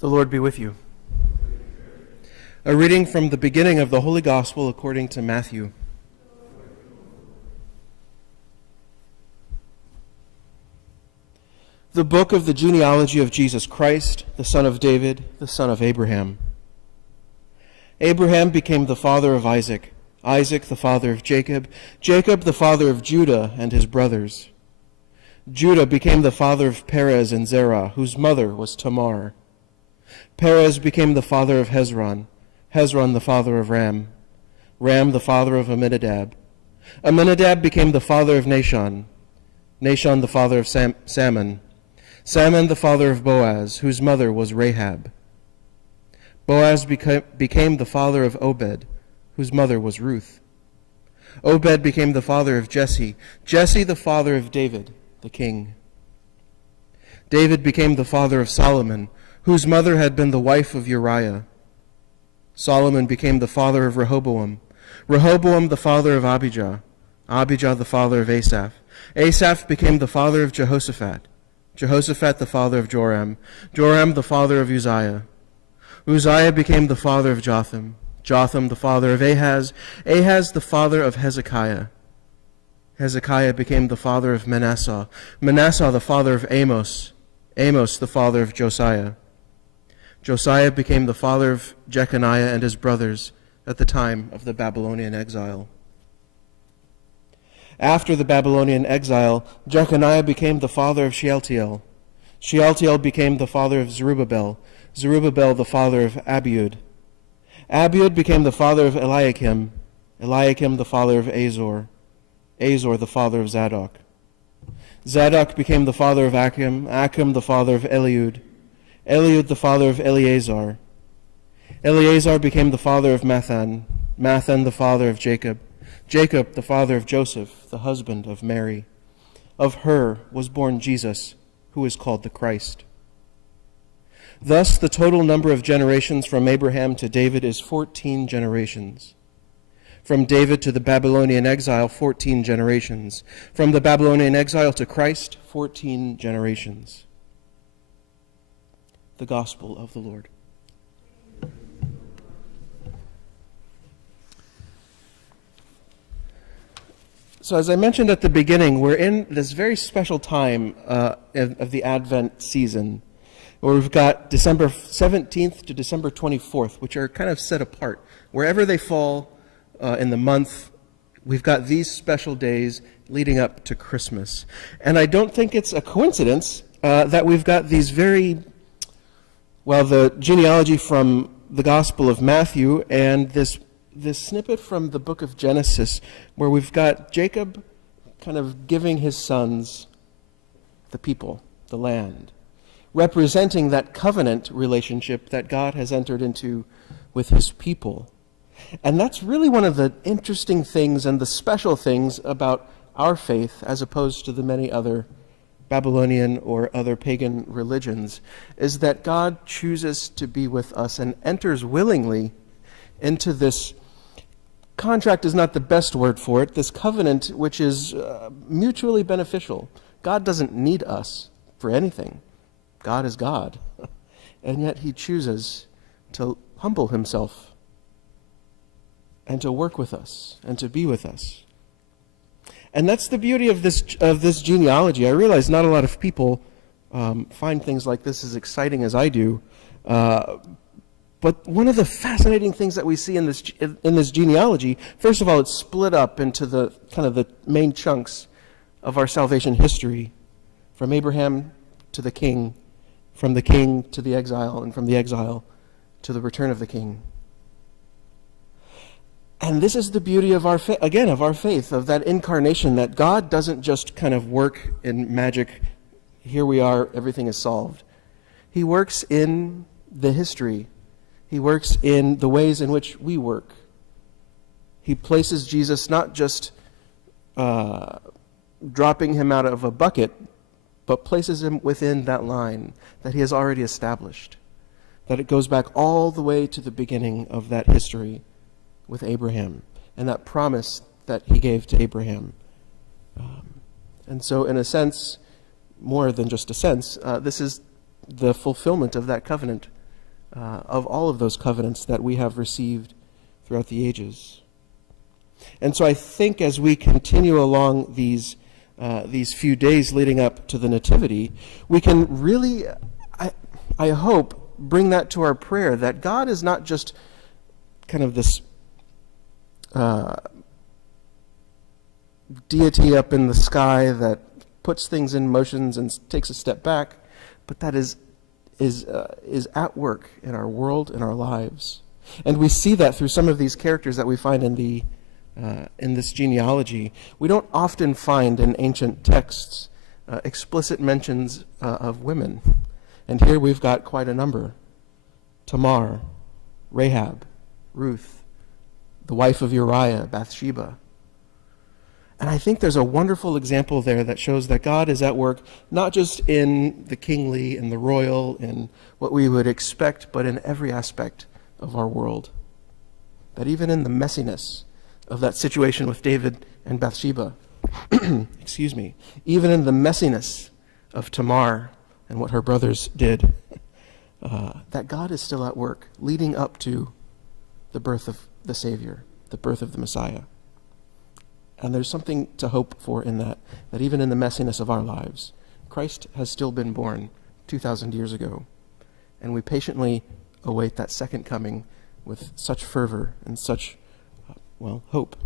The Lord be with you. A reading from the beginning of the Holy Gospel according to Matthew. The book of the genealogy of Jesus Christ, the son of David, the son of Abraham. Abraham became the father of Isaac, Isaac the father of Jacob, Jacob the father of Judah and his brothers. Judah became the father of Perez and Zerah, whose mother was Tamar. Perez became the father of Hezron, Hezron the father of Ram, Ram the father of Amminadab. Amminadab became the father of Nahshon, Nahshon the father of Salmon, Salmon the father of Boaz, whose mother was Rahab. Boaz became the father of Obed, whose mother was Ruth. Obed became the father of Jesse, Jesse the father of David, the king. David became the father of Solomon, whose mother had been the wife of Uriah. Solomon became the father of Rehoboam, Rehoboam the father of Abijah, Abijah the father of Asaph. Asaph became the father of Jehoshaphat, Jehoshaphat the father of Joram, Joram the father of Uzziah. Uzziah became the father of Jotham, Jotham the father of Ahaz, Ahaz the father of Hezekiah. Hezekiah became the father of Manasseh, Manasseh the father of Amos, Amos the father of Josiah. Josiah became the father of Jeconiah and his brothers at the time of the Babylonian exile. After the Babylonian exile, Jeconiah became the father of Shealtiel. Shealtiel became the father of Zerubbabel, Zerubbabel the father of Abiud. Abiud became the father of Eliakim, Eliakim the father of Azor, Azor the father of Zadok. Zadok became the father of Achim, Achim the father of Eliud, Eliud the father of Eleazar. Eleazar became the father of Mathan, Mathan the father of Jacob, Jacob the father of Joseph, the husband of Mary. Of her was born Jesus, who is called the Christ. Thus the total number of generations from Abraham to David is 14 generations. From David to the Babylonian exile, 14 generations. From the Babylonian exile to Christ, 14 generations. The Gospel of the Lord. So as I mentioned at the beginning, we're in this very special time of the Advent season, where we've got December 17th to December 24th, which are kind of set apart. Wherever they fall in the month, we've got these special days leading up to Christmas. And I don't think it's a coincidence that we've got these the genealogy from the Gospel of Matthew and this snippet from the book of Genesis, where we've got Jacob kind of giving his sons the people, the land, representing that covenant relationship that God has entered into with his people. And that's really one of the interesting things and the special things about our faith as opposed to the many other Babylonian or other pagan religions, is that God chooses to be with us and enters willingly into this contract is not the best word for it, this covenant which is mutually beneficial. God doesn't need us for anything. God is God. And yet he chooses to humble himself and to work with us and to be with us. And that's the beauty of this genealogy. I realize not a lot of people find things like this as exciting as I do. But one of the fascinating things that we see in this genealogy, first of all, it's split up into the kind of the main chunks of our salvation history, from Abraham to the king, from the king to the exile, and from the exile to the return of the king. And this is the beauty of our faith, of that incarnation, that God doesn't just kind of work in magic, here we are, everything is solved. He works in the history. He works in the ways in which we work. He places Jesus not just dropping him out of a bucket, but places him within that line that he has already established, that it goes back all the way to the beginning of that history with Abraham and that promise that he gave to Abraham. And so in a sense, more than just a sense, this is the fulfillment of that covenant of all of those covenants that we have received throughout the ages. And so I think as we continue along these few days leading up to the Nativity, we can really, I hope, bring that to our prayer, that God is not just kind of this deity up in the sky that puts things in motions and takes a step back, but that is at work in our world, in our lives. And we see that through some of these characters that we find in this genealogy. We don't often find in ancient texts explicit mentions of women. And here we've got quite a number. Tamar, Rahab, Ruth, the wife of Uriah, Bathsheba. And I think there's a wonderful example there that shows that God is at work not just in the kingly and the royal and what we would expect, but in every aspect of our world. That even in the messiness of that situation with David and Bathsheba, excuse me, even in the messiness of Tamar and what her brothers did, that God is still at work, leading up to the birth of the Savior, the birth of the Messiah. And there's something to hope for in that even in the messiness of our lives, Christ has still been born 2,000 years ago, and we patiently await that second coming with such fervor and such, hope.